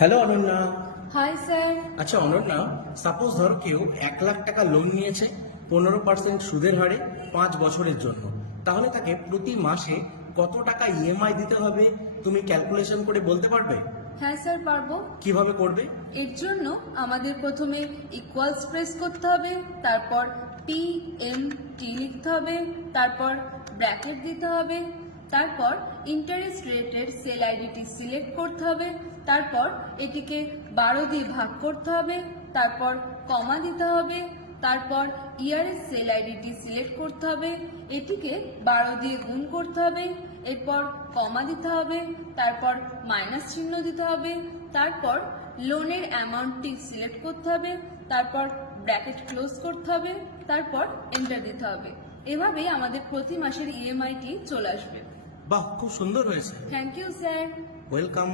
Hello Ananya. Hi sir. আচ্ছা Ananya, suppose ধর কেউ 1,00,000 টাকা লোন নিয়েছে 15% সুদের হারে 5 বছরের জন্য, তাহলে তাকে প্রতি মাসে কত টাকা ইএমআই দিতে হবে তুমি ক্যালকুলেশন করে বলতে পারবে? হ্যাঁ স্যার, পারবো। কিভাবে করবে? এর জন্য আমাদের প্রথমে ইকুয়ালস প্রেস করতে হবে, তারপর টি লিখতে হবে, তারপর ব্র্যাকেট দিতে হবে, তারপর ইন্টারেস্ট রেটের সেল আইডিটি সিলেক্ট করতে হবে, তারপর এটিকে 12 দিয়ে ভাগ করতে হবে, তারপর কমা দিতে হবে, তারপর ইয়ারের সেল আইডিটি সিলেক্ট করতে হবে, এটিকে 12 দিয়ে গুণ করতে হবে, এরপর কমা দিতে হবে, তারপর মাইনাস চিহ্ন দিতে হবে, তারপর লোনের অ্যামাউন্টটি সিলেক্ট করতে হবে, তারপর ব্র্যাকেট ক্লোজ করতে হবে, তারপর এন্টার দিতে হবে। এভাবেই আমাদের প্রতি মাসের ইএমআইটি চলে আসবে। বাহ, খুব সুন্দর হয়েছে। Thank you sir. ওয়েলকাম।